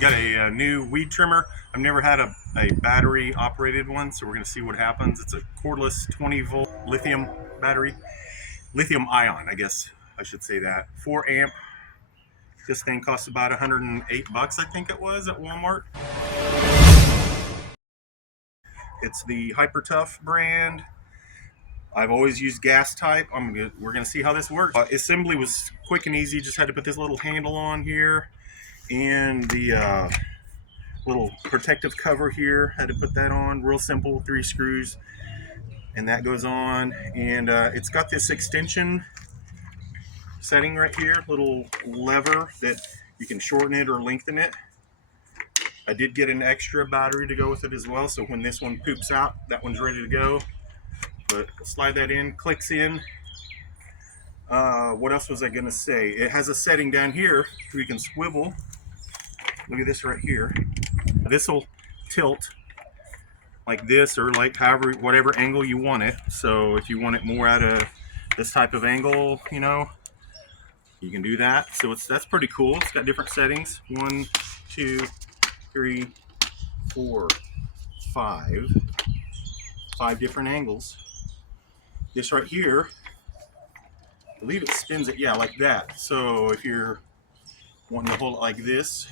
Got a new weed trimmer. I've never had a battery operated one, so we're going to see what happens. It's a cordless 20 volt lithium battery. Lithium ion, I guess I should say that. 4 amp. This thing costs about 108 bucks, I think it was, at Walmart. It's the Hyper Tough brand. I've always used gas type. We're going to see how this works. Assembly was quick and easy. Just had to put this little handle on here, and the little protective cover here. Had to put that on. Real simple, 3 screws, and that goes on. And it's got this extension setting right here, little lever that you can shorten it or lengthen it. I did get an extra battery to go with it as well, so when this one poops out, that one's ready to go. But slide that in, clicks in. What else was I gonna say? It has a setting down here so you can swivel. Look at this right here. This will tilt like this, or like however, whatever angle you want it. So if you want it more at a this type of angle, you know, you can do that. So that's pretty cool. It's got different settings. 1, 2, 3, 4, 5 different angles. This right here, I believe it spins it, yeah, like that. So if you're wanting to hold it like this,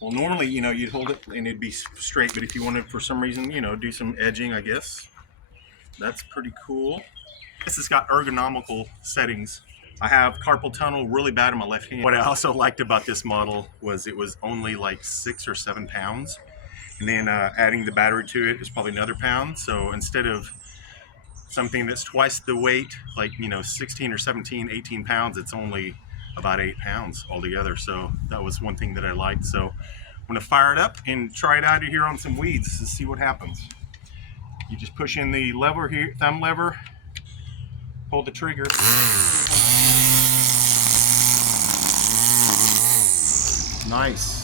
well, normally, you know, you'd hold it and it'd be straight, but if you wanted, for some reason, you know, do some edging, I guess, that's pretty cool. This has got ergonomical settings. I have carpal tunnel really bad in my left hand. What I also liked about this model was it was only like 6 or 7 pounds. And then adding the battery to it is probably another pound. So instead of something that's twice the weight, like, you know, 16 or 17, 18 pounds, it's only about 8 pounds altogether. So that was one thing that I liked. So I'm gonna fire it up and try it out here on some weeds to see what happens. You just push in the lever here, thumb lever, pull the trigger. Nice.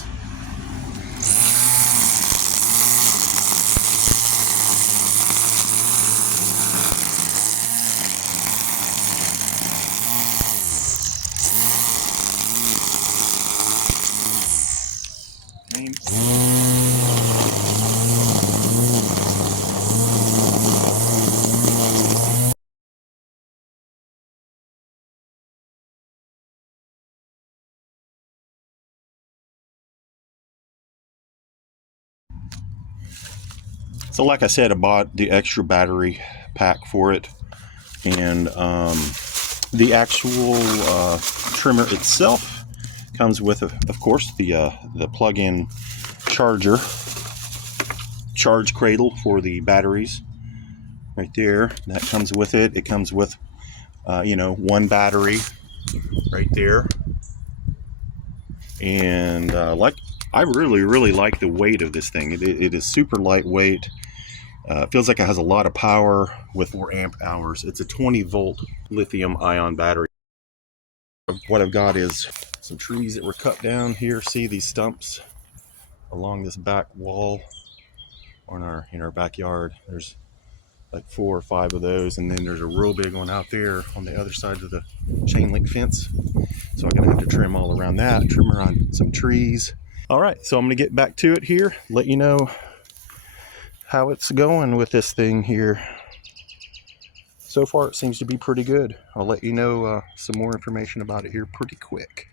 So like I said, I bought the extra battery pack for it, and the actual trimmer itself comes with, of course, the plug-in charge cradle for the batteries right there. That comes with it. It comes with you know, one battery right there, and I really like the weight of this thing. It is super lightweight. It feels like it has a lot of power with 4 amp hours. It's a 20 volt lithium ion battery. What I've got is some trees that were cut down here. See these stumps along this back wall in our backyard. There's like 4 or 5 of those, and then there's a real big one out there on the other side of the chain link fence. So I'm gonna have to trim all around that, trim around some trees. All right, so I'm gonna get back to it here, let you know how it's going with this thing here. So far it seems to be pretty good. I'll let you know some more information about it here pretty quick.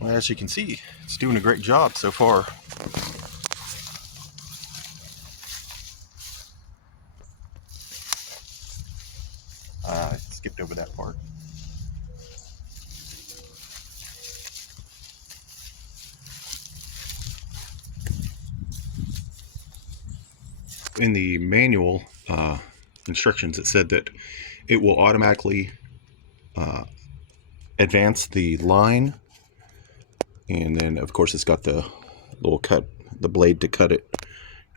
Well, as you can see, it's doing a great job so far. I skipped over that part. In the manual instructions, it said that it will automatically advance the line, and then of course it's got the little cut, the blade to cut it.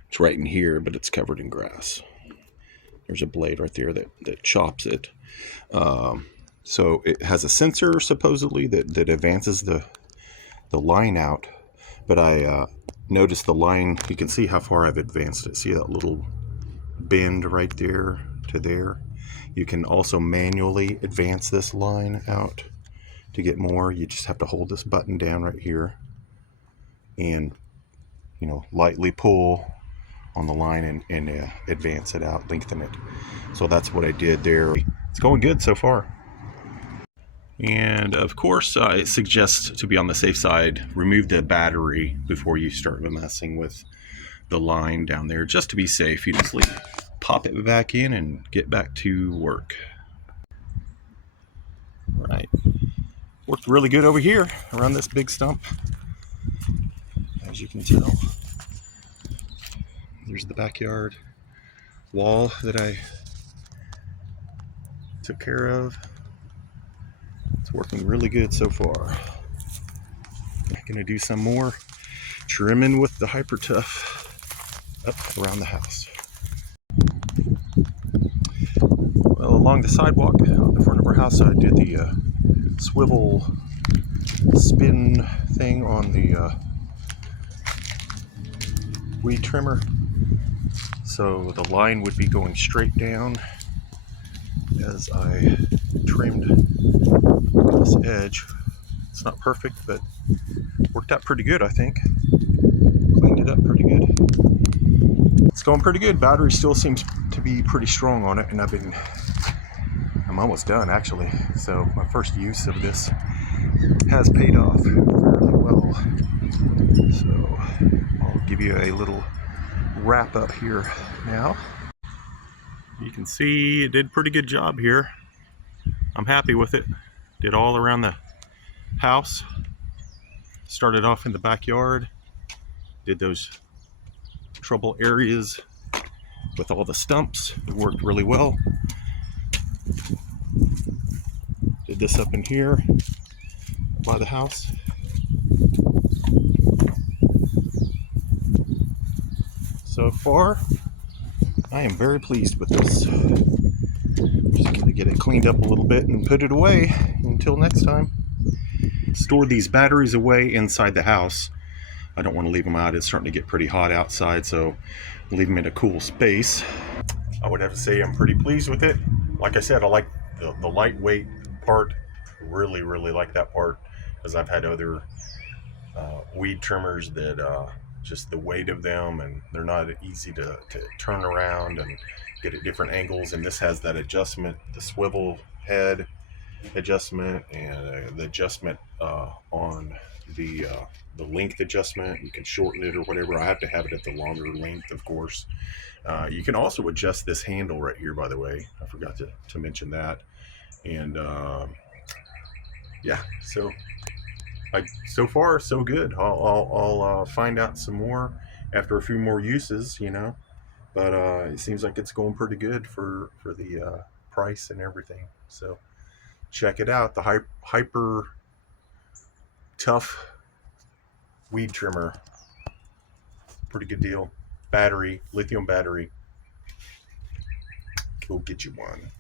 It's right in here, but it's covered in grass. There's a blade right there that chops it. So it has a sensor supposedly that advances the line out. But I noticed the line, you can see how far I've advanced it. See that little bend right there to there? You can also manually advance this line out to get more. You just have to hold this button down right here and, you know, lightly pull on the line and advance it out, lengthen it. So that's what I did there. It's going good so far. And of course, I suggest, to be on the safe side, remove the battery before you start messing with the line down there, just to be safe. You just pop it back in and get back to work. All right, worked really good over here around this big stump, as you can tell. There's the backyard wall that I took care of. It's working really good so far. I'm gonna do some more trimming with the Hyper Tough up around the house. Well, along the sidewalk on the front of our house, I did the swivel spin thing on the weed trimmer. So the line would be going straight down as I trimmed this edge. It's not perfect, but worked out pretty good, I think. Cleaned it up pretty good. It's going pretty good. Battery still seems to be pretty strong on it, and I'm almost done actually. So my first use of this has paid off fairly well. So I'll give you a little wrap up here now. You can see it did a pretty good job here. I'm happy with it. Did all around the house. Started off in the backyard. Did those trouble areas with all the stumps. It worked really well. Did this up in here by the house. So far, I am very pleased with this. Just gonna get it cleaned up a little bit and put it away until next time. Store these batteries away inside the house. I don't want to leave them out. It's starting to get pretty hot outside, so leave them in a cool space. I would have to say I'm pretty pleased with it. Like I said, I like the lightweight part. Really like that part, because I've had other weed trimmers that just the weight of them, and they're not easy to turn around and get at different angles. And this has that adjustment, the swivel head adjustment, and the adjustment on the length adjustment. You can shorten it or whatever. I have to have it at the longer length, of course. You can also adjust this handle right here, by the way. I forgot to mention that. And yeah, so far so good. I'll find out some more after a few more uses, you know. But it seems like it's going pretty good for the price and everything. So check it out, the Hyper Tough weed trimmer. Pretty good deal. Battery, lithium battery. Go get you one.